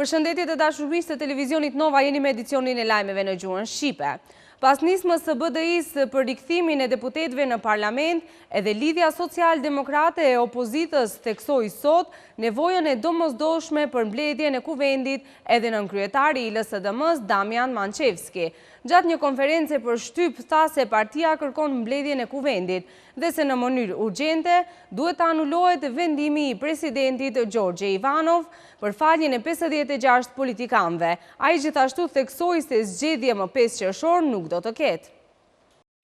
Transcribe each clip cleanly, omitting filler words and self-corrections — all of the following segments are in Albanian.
Përshëndetje të dashurisë të televizionit Nova, jeni me edicionin e lajmeve në gjuhën shqipe. Pas nismës së BDI-s për rikthimin e deputetëve në parlament, edhe Lidhja Social-Demokrate e opozitës theksoi sot nevojën e domosdoshme për mbledhjen e kuvendit edhe nënkryetari i LSDM-s Damian Mançevski. Gjatë një konference për shtyp tha se partia kërkon mbledhjen e kuvendit dhe se në mënyrë urgjente duhet të anulohet vendimi i presidentit Gjorgje Ivanov për faljen e 56 politikanëve. Ai gjithashtu theksoi se zgjedhje më 5 qershor nuk do të ketë.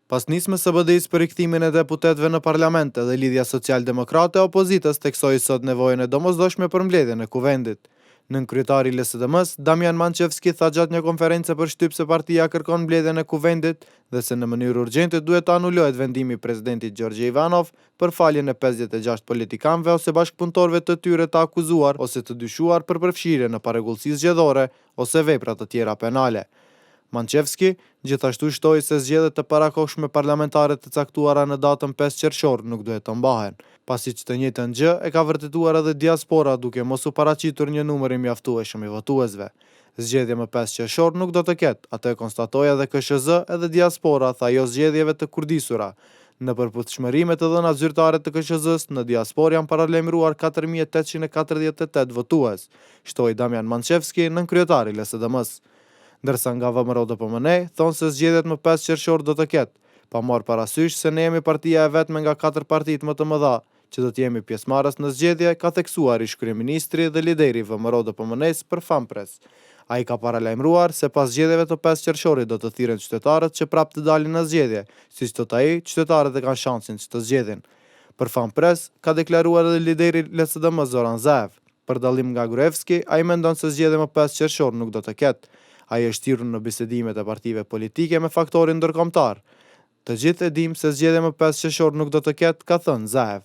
Pas nismës së BDI-s për rikthimin e deputetëve në parlament dhe Lidhja Social-Demokrate e opozitës theksoi sot nevojën e domosdoshme për mbledhjen e kuvendit. Nënkryetari i LSDM-s, Damian Mançevski, tha gjatë një konference për shtyp se partia kërkon mbledhjen e kuvendit dhe se në mënyrë urgjente duhet të anulohet vendimi i presidentit Gjorgje Ivanov për faljen e 56 politikanëve ose bashkëpunëtorëve të tyre të akuzuar ose të dyshuar për përfshirje në parregullsi zgjedhore ose vepra të tjera penale. Mançevski gjithashtu shtoi se zgjedhjet të parakohshme parlamentare të caktuara në datën 5 qershor nuk duhet të mbahen, pasi që të njëjtën gjë e ka vërtetuar edhe diaspora duke mos u paraqitur një numër i mjaftueshëm i votuesve. Zgjedhje më 5 qershor nuk do të ketë, atë e konstatoi edhe KSZ edhe diaspora, tha jo zgjedhjeve të kurdisura. Në përputhshmëri me të dhënat zyrtare të KSZ-s, në diasporë janë paralajmëruar 4848 votues, shtoi Damian Mançevski, nënkryetari i LSDM-s. Ndërsa nga VMRO DPMN thonë se zgjedhjet më 5 qershor do të ketë, pa marrë parasysh se ne jemi partia e vetme nga 4 partitë më të mëdha që do të jemi pjesëmarrës në zgjedhje, ka theksuar ish kryeministri dhe lideri i VMRO DPMN-s për Fampres. Ai ka paralajmëruar se pas zgjedhjeve të 5 qershorit do të thirren qytetarët që prapë të dalin në zgjedhje, siç thot ai, qytetarët e kanë shansin që të zgjedhin. Për Fampres ka deklaruar edhe lideri i LSDM Zoran Zaev. Për dallim nga Gruevski, ai mendon se zgjedhja më 5 qershor nuk do të ketë. Ai është thirrur në bisedimet e partive politike me faktorin ndërkombëtar. Të gjithë e dim se zgjedhja më 5 qershor nuk do të ketë, ka thënë Zaev.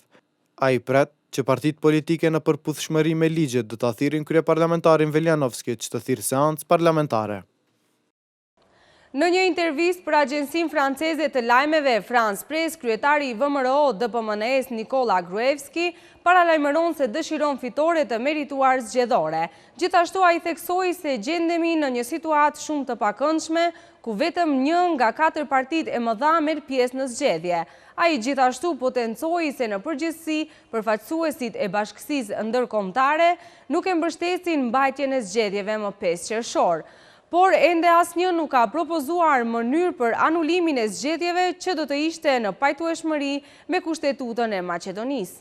Ai pret që partitë politike në përputhshmëri me ligjet do ta thirrin kryeparlamentarin Veljanovski që të thirrë seancë parlamentare. Në një intervistë për agjensinë franceze të lajmeve France Presse, kryetari i VMRO DPMN-s Nikola Gruevski paralajmëron se dëshiron fitore të merituar zgjedhore. Gjithashtu ai theksoi se gjendemi në një situatë shumë të pakëndshme, ku vetëm 1 nga 4 partitë e mëdha merr pjesë në zgjedhje. Ai gjithashtu potencoi se në përgjithësi përfaqësuesit e bashkësisë ndërkombëtare nuk e mbështesin mbajtjen e zgjedhjeve më 5 qershor. Por ende asnjë nuk ka propozuar mënyrë për anulimin e zgjedhjeve që do të ishte në pajtueshmëri me Kushtetutën e Maqedonisë.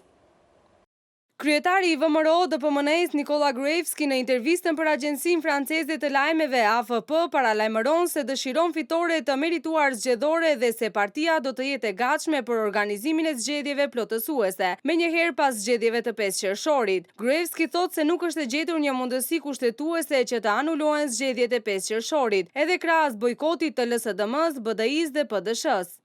Kryetari i VMRO DPMN-s Nikola Gruevski në intervistën për agjensinë franceze të lajmeve AFP paralajmëron se dëshiron fitore të merituar zgjedhore dhe se partia do të jetë e gatshme për organizimin e zgjedhjeve plotësuese, menjëherë pas zgjedhjeve të 5 qershorit. Gruevski thotë se nuk është e gjetur një mundësi kushtetuese që të anulohen zgjedhjet e 5 qershorit, edhe krahas bojkotit të LSDM-s, BDI-s dhe PD-S-s.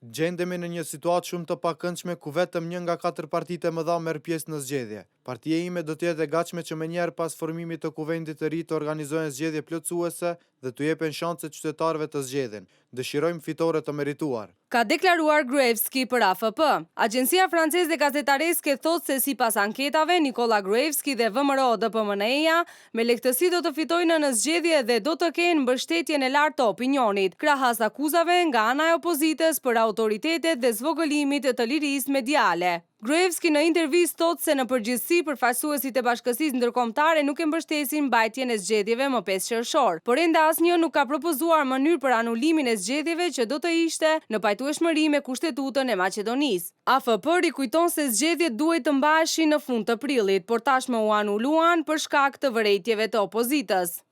Gjendemi në një situatë shumë të pakëndshme ku vetëm 1 nga 4 partitë e mëdha merr pjesë në zgjedhje. Partia ime do të jetë e gatshme që menjëherë pas formimit të kuvendit të ri të organizohen zgjedhje plotësuese dhe të jepen shanse qytetarëve të zgjedhin. Dëshirojmë fitore të merituar, ka deklaruar Gruevski për AFP. Agjencia franceze gazetareske thotë se sipas anketave, Nikola Gruevski dhe VMRO DPMN-ja me lehtësi do të fitojnë në zgjedhje dhe do të kenë mbështetjen e lartë të opinionit, krahas akuzave nga ana e opozitës për autoritetet dhe zvogëlimit të lirisë mediale. Gruevski në intervistë thotë se në përgjithësi përfaqësuesit e bashkësisë ndërkombëtare nuk e mbështesin mbajtjen e zgjedhjeve më 5 qershor, por ende asnjë nuk ka propozuar mënyrë për anulimin e zgjedhjeve që do të ishte në pajtueshmëri me Kushtetutën e Maqedonisë. AFP rikujton se zgjedhjet duhet të mbaheshin në fund të prillit, por tashmë u anuluan për shkak të vërejtjeve të opozitës.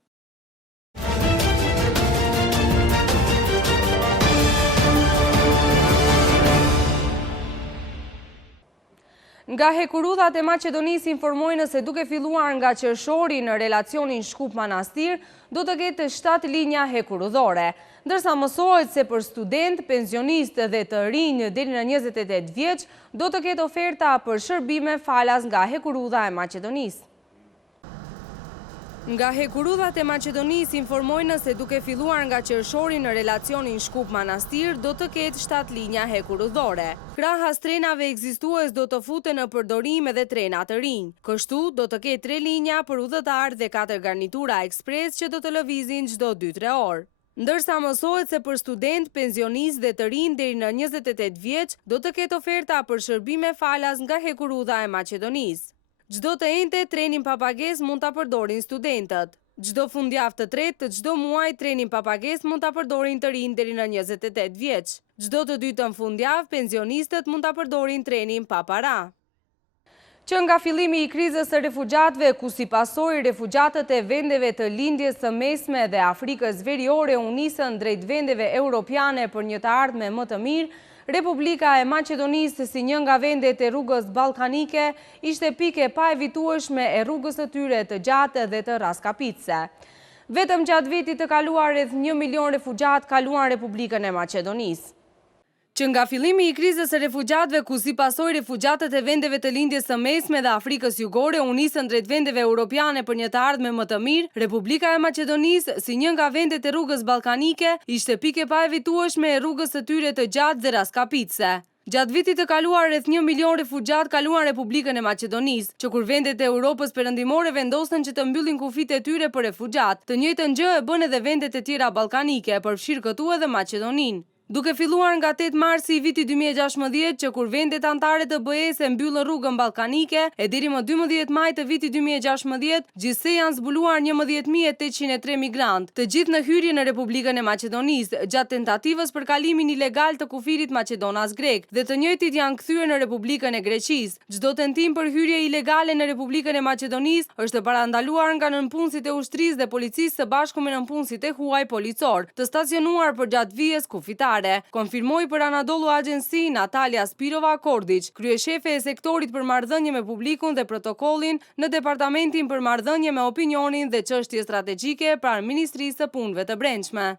Nga hekurudhat e Maqedonisë informojnë se duke filluar nga qershori në relacionin Shkup-Manastir, do të ketë 7 linja hekurudhore. Ndërsa mësohet se për student, pensionist dhe të rinj deri në 28 vjeç, do të ketë oferta për shërbime falas nga hekurudha e Maqedonisë. Nga hekurudhat e Maqedonisë informojnë se duke filluar nga qershori në relacionin Shkup-Manastir, do të ketë 7 linja hekurudhore. Krahas trenave ekzistues do të futen në përdorim edhe trena të rinj. Kështu do të ketë 3 linja për udhëtar dhe 4 garnitura ekspres që do të lëvizin çdo 2-3 orë. Ndërsa mësohet se për student, pensionistë dhe të rinj deri në 28 vjeç do të ketë oferta për shërbime falas nga hekurudha e Maqedonisë. Çdo të ente trenin pa pagesë mund ta përdorin studentët. Çdo fundjavë të tretë të çdo muaji trenin pa pagesë mund ta përdorin të rinj deri në 28 vjeç. Çdo të dytën fundjavë pensionistët mund ta përdorin trenin pa para. Që nga fillimi i krizës së refugjatëve, ku si pasojë refugjatët e vendeve të lindjes së mesme dhe Afrikës Veriore u nisën drejt vendeve europiane për një të ardhme më të mirë, Republika e Maqedonisë, si një nga vendet e rrugës ballkanike, ishte pikë e paevitueshme e rrugës së tyre të gjatë dhe të raskapitse. Vetëm gjatë vitit të kaluar rreth 1 milion refugjatë kaluan Republikën e Maqedonisë. Që nga fillimi i krizës së refugjatëve, ku si pasojë refugjatët e vendeve të lindjes së mesme dhe Afrikës Jugore u nisën drejt vendeve europiane për një të ardhme më të mirë, Republika e Maqedonisë, si një nga vendet e rrugës ballkanike, ishte pikë e paevitueshme e rrugës së tyre të gjatë dhe raskapitse. Gjatë vitit të kaluar rreth 1 milion refugjat kaluan Republikën e Maqedonisë, që kur vendet e Europës perëndimore vendosën që të mbyllin kufit e tyre për refugjat, të njëjtën gjë e bën edhe vendet e tjera ballkanike, përfshirë këtu edhe Maqedoninë. Duke filluar nga 8 marsi i vitit 2016, që kur vendet anëtare të BE-s e mbyllën rrugën ballkanike, e deri më 12 maj të vitit 2016, gjithsej janë zbuluar 11.803 migrantë, të gjithë në hyrje në Republikën e Maqedonisë, gjatë tentativës për kalimin ilegal të kufirit maqedonas grek, dhe të njëjtit janë kthyer në Republikën e Greqisë. Çdo tentim për hyrje ilegale në Republikën e Maqedonisë është parandaluar nga nënpunësit e ushtrisë dhe policisë së bashku me nënpunësit e huaj policor, të stacionuar përgjatë vijes kufitare. Konfirmoi për Anadolu Agency Natalia Spirova Kordić, kryeshefe e sektorit për marrëdhënie me publikun dhe protokollin në Departamentin për marrëdhënie me opinionin dhe çështje strategjike pranë Ministrisë së Punëve të Brendshme.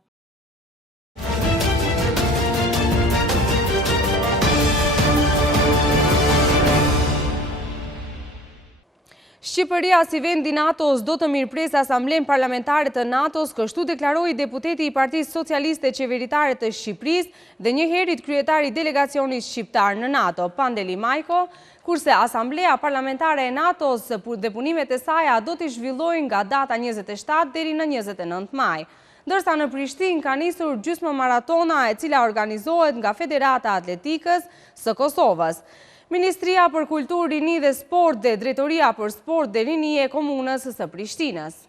Shqipëria si vend i NATO-s do të mirëpresë Asamblenë Parlamentare të NATO-s, kështu deklaroi deputeti i Partisë Socialiste Qeveritare të Shqipërisë dhe njëherët kryetari i delegacionit shqiptar në NATO, Pandeli Majko, kurse Asamblea Parlamentare e NATO-s dhe punimet e saj do të zhvillojnë nga data 27 deri në 29 maj. Ndërsa në Prishtinë ka nisur gjysmë maratona e cila organizohet nga Federata Atletikës së Kosovës. Ministria për Kulturë, Rini dhe Sport dhe Drejtoria për Sport dhe Rini e Komunës së Prishtinës.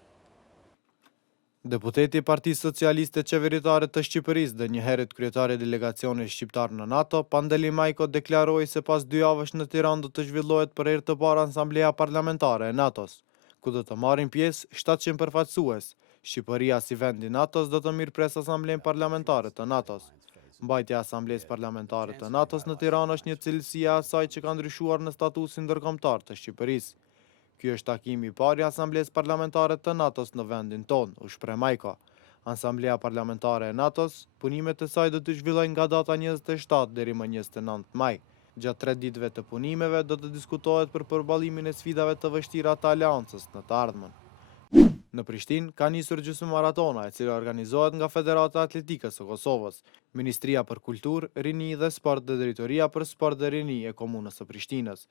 Deputeti i Partisë Socialiste Qeveritare të Shqipërisë dhe njëherët kryetari i delegacionit shqiptar në NATO, Pandeli Majko deklaroi se pas 2 javësh në Tiranë do të zhvillohet për herë të parë Asamblea Parlamentare e NATO-s, ku do të marrin pjesë 700 përfaqësues. Shqipëria si vend i NATO-s do të mirëpresë Asamblenë Parlamentare të NATO-s. Mbajtja e Asamblesë Parlamentare të NATO-s në Tiranë është një cilësi e asaj që ka ndryshuar në statusin ndërkombëtar të Shqipërisë. Ky është takimi i parë i Asamblesë Parlamentare të NATO-s në vendin tonë, u shpreh Majko. Asamblea Parlamentare e NATO-s, punimet e saj do të zhvillojnë nga data 27 deri më 29 maj. Gjatë 3 ditëve të punimeve do të diskutohet për përballimin e sfidave të vështira të aleancës në të ardhmen. Në Prishtinë ka nisur gjysmë maratona, e cila organizohet nga Federata Atletikës së Kosovës, Ministria për Kulturë, Rini dhe Sport dhe Drejtoria për Sport dhe Rini e Komunës së Prishtinës.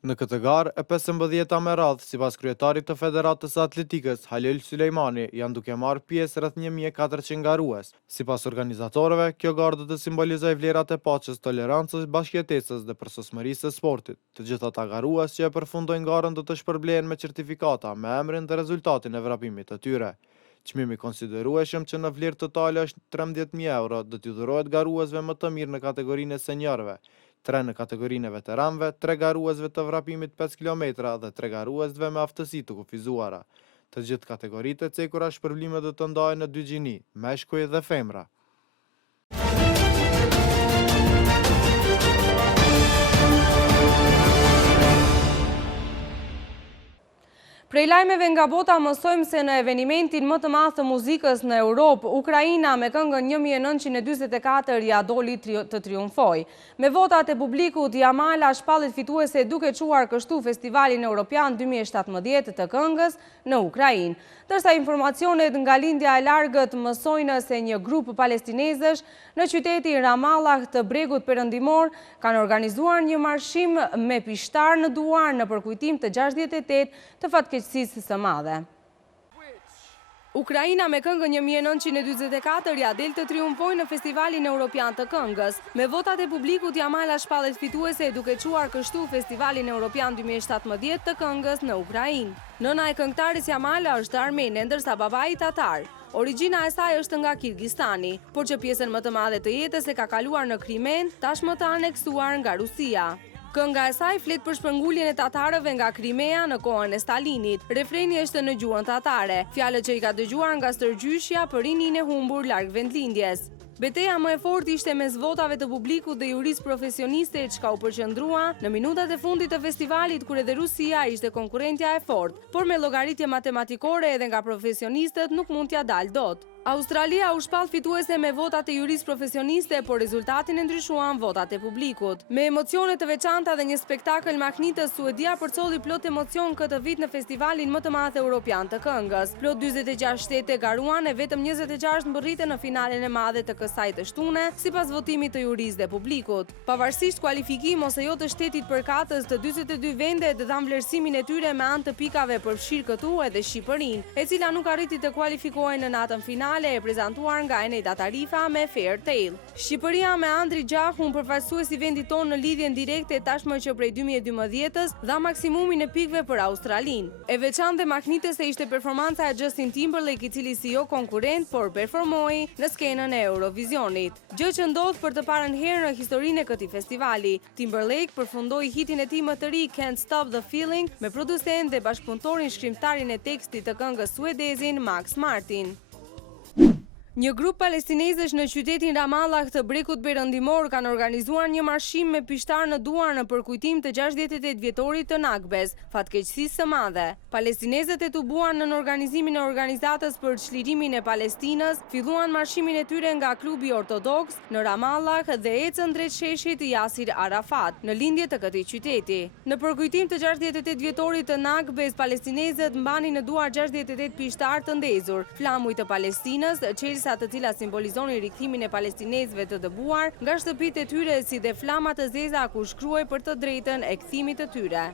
Në këtë garë, e 15-ta me radhë, sipas kryetarit të Federatës së Atletikës, Halil Sulejmani, janë duke marrë pjesë rreth 1400 garues. Sipas organizatorëve, kjo garë do të simbolizojë vlerat e paqes, tolerancës, bashkëjetesës dhe përsosmërisë së sportit. Të gjithë ata garues që e përfundojnë garën do të shpërblehen me certifikata me emrin dhe rezultatin e vrapimit të tyre. Çmimi konsiderueshëm që në vlerë totale është 13.000 euro, do t'i dhurohet garuesve më të mirë në kategorinë e seniorëve, 3 në kategorinë e veteranëve, 3 garuesve të vrapimit 5 kilometra dhe 3 garuesve me aftësi të kufizuara. Të gjithë kategoritë e cekura shpërblime do të ndahen në 2 gjini, meshkuj dhe femra. Prej lajmeve nga bota mësojmë se në evenimentin më të madh të muzikës në Europë, Ukraina me këngën 1944 ja doli të triumfoj. Me votat e publikut, Jamala shpallet fituese duke quar kështu Festivalin Europian 2017 të këngës në Ukrainë. Tërsa informacionet nga lindja e largët mësojnë se një grup palestinezësh në qytetin Ramallah të bregut perëndimor kanë organizuar një marshim me pishtar në duar në përkujtim të 68 të fatkeqësisë së madhe. Ukraina me këngën 1944 ja del të triumfoj në Festivalin Europian të këngës. Me votat e publikut, Jamala shpallet fituese duke quar kështu Festivalin Europian 2017 të këngës në Ukrainë. Nëna e këngëtares Jamala është armene, ndërsa babai tatar. Origjina e saj është nga Kirgjistani, por që pjesën më të madhe të jetës e ka kaluar në Krimen, tashmë të aneksuar nga Rusia. Kënga e saj flet për shpërnguljen e tatarëve nga Krimea në kohën e Stalinit. Refreni është në gjuhën tatare, fjalët që i ka dëgjuar nga stërgjyshja për rinin e humbur larg vendlindjes. Beteja më e fortë ishte mes votave të publikut dhe jurisë profesioniste çka u përqendrua në minutat e fundit të festivalit kur edhe Rusia ishte konkurrentja e fortë, por me llogaritje matematikore edhe nga profesionistët nuk mund t'ja dalë dot. Australia u shpall fituese me votat e jurisë profesioniste, por rezultatin e ndryshuan votat e publikut. Me emocione të veçanta dhe një spektakël mahnitës, Suedia përcolli plot emocion këtë vit në festivalin më të madh europian të këngës. Plot 46 shtete garuan e vetëm 26 mbërritën në finalen e madhe të kësaj të shtune, sipas votimit të jurisë dhe publikut. Pavarësisht kualifikim ose jo të shtetit përkatës, të 42 vendet dhanë vlerësimin e tyre me anë të pikave përfshirë këtu edhe Shqipërinë, e cila nuk arriti të kualifikohej në natën finale e prezantuar nga Eneda Tarifa me Fair Tale. Shqipëria me Andri Gjahun, përfaqësuesi vendit tonë në lidhjen direkte tashmë që prej 2012-s dha maksimumin e pikëve për Australinë. E veçantë mahnitëse ishte performanca e Justin Timberlake, i cili si jo konkurrent, por performoi në skenën e Eurovisionit. Gjë që ndodh për të parën herë në historinë e këtij festivali. Timberlake përfundoi hitin e tij më të ri Can't Stop the Feeling me producent dhe bashkëpunëtorin shkrimtarin e tekstit të këngës suedezin Max Martin. Një grup palestinezësh në qytetin Ramallah të bregut perëndimor kanë organizuar një marshim me pishtar në duar në përkujtim të 68 vjetorit të Nakbes, fatkeqësisë së madhe. Palestinezët e tubuan në organizimin e organizatës për çlirimin e Palestinës, filluan marshimin e tyre nga klubi ortodoks në Ramallah dhe ecën drejt sheshit Yasir Arafat në lindje të këtij qyteti. Në përkujtim të 68 vjetorit të Nakbes, palestinezët mbanin në duar 68 pishtar të ndezur, flamujt të Palestinës, të cilat simbolizonin rikthimin e palestinezëve të dëbuar nga shtëpitë e tyre, si dhe flama të zeza ku shkruaj për të drejtën e kthimit të tyre.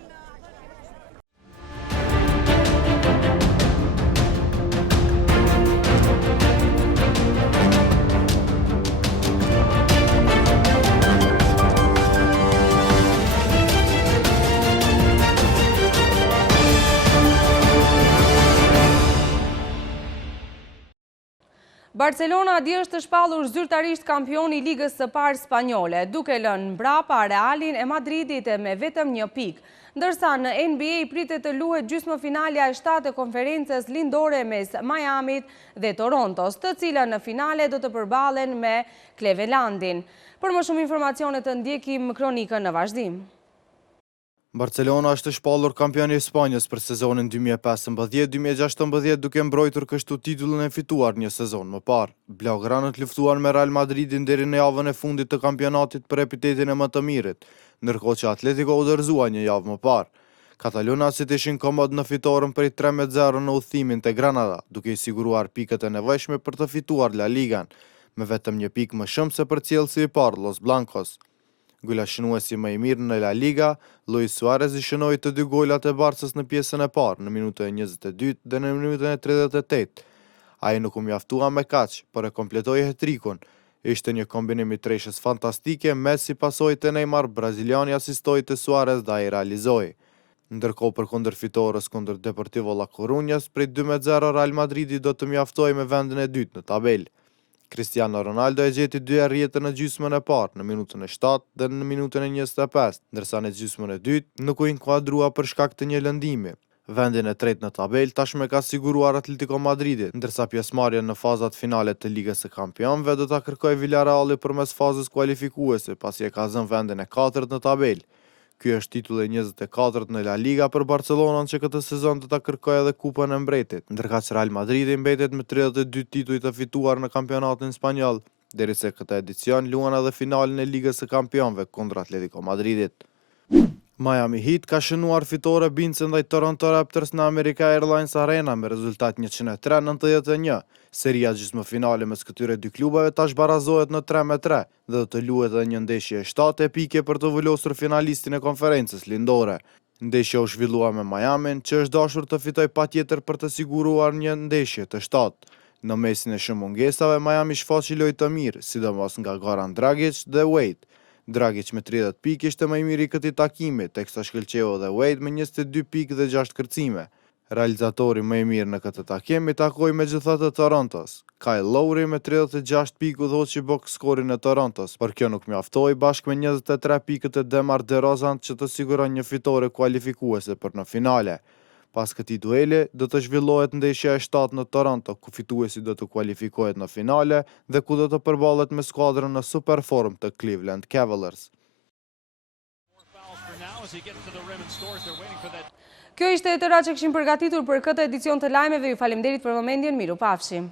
Barcelona dje është shpallur zyrtarisht kampioni i ligës së parë spanjole, duke lënë mbrapa Realin e Madridit me vetëm 1 pikë. Ndërsa në NBA pritet të luhet gjysmëfinalja e 7 e konferencës lindore mes Miamit dhe Torontos, të cilën në finale do të përballen me Clevelandin. Për më shumë informacione të ndjekim kronikën në vazhdim. Barcelona është shpallur kampioni i Spanjës për sezonin 2015-2016 duke mbrojtur kështu titullin e fituar një sezon më parë. Blaugranët luftuan me Real Madridin deri në javën e fundit të kampionatit për epitetin e më të mirit, ndërkohë që Atletico u dorëzua një javë më parë. Katalunasit ishin komod në fitoren prej 3-0 në udhëtimin te Granada, duke i siguruar pikët e nevojshme për të fituar La Ligan, me vetëm 1 pikë më shumë se përcjellësi i parë Los Blancos. Gojlashënuesi më i mirë në La Liga, Luis Suarez i shënoi të 2 gojlat e Barcës në pjesën e parë, në minutën e 22 dhe në minutën e 38. Ai nuk u mjaftua me kaq, por e kompletoi hat-trickun. Ishte një kombinim i treshës fantastike, Messi pasoi te Neymar, braziliani asistoi te Suarez dhe ai realizoi. Ndërkohë përkundër fitores kundër Deportivo La Coruñas, prej 2-0 Real Madridi do të mjaftojë me vendin e dytë në tabelë. Cristiano Ronaldo e gjeti 2 rrjetën në gjysmën e parë, në minutën e 7 dhe në minutën e 25, ndërsa në gjysmën e dytë nuk u inkuadrua për shkak të një lëndimi. Vendin e tretë në tabel tashmë ka siguruar Atletico Madridi, ndërsa pjesëmarrjen në fazat finale të Ligës së Kampionëve do ta kërkojë Villarreali përmes fazës kualifikuese, pasi e ka zënë vendin e 4 në tabel. Ky është titulli 24 në La Liga për Barcelonën që këtë sezon do ta kërkojë edhe Kupën e Mbretit, ndërka që Real Madridi mbetet me 32 tituj të fituar në kampionatin spanjoll, derisa këtë edicion luan edhe finalen e Ligës së Kampionëve kundër Atletico Madridit. Miami Heat ka shënuar fitore bindëse ndaj Toronto Raptors në America Airlines Arena me rezultat 103-91. Seria gjysmëfinale mes këtyre dy klubeve tash barazohet në 3-3 dhe do të luhet edhe një ndeshje 7 epike për të vullosur finalistin e konferencës lindore. Ndeshja u zhvillua me Miamin, që është dashur të fitoj patjetër për të siguruar një ndeshje të 7. Në mesin e shumë mungesave, Miami shfaqi lojë të mirë, sidomos nga Goran Dragic dhe Wade. Dragic me 30 pikë ishte më i miri këtij takimi, teksa shkëlqeu dhe Wade me 22 pikë dhe 6 kërcime. Realizatori më i mirë në këtë takim i takoi megjithatë Torontos. Kyle Lowry me 36 pikë udhëhoqi box scorin e Torontos, por kjo nuk mjaftoi bashkë me 23 pikët e DeMar DeRozan që të siguron një fitore kualifikuese për në finale. Pas këtij dueli, do të zhvillohet ndeshja e 7 në Toronto, ku fituesi do të kualifikohet në finale dhe ku do të përballet me skuadrën në superform të Cleveland Cavaliers. Kjo ishte e tëra që kishim përgatitur për këtë edicion të lajmeve. Ju faleminderit për momentin, miru pafshim.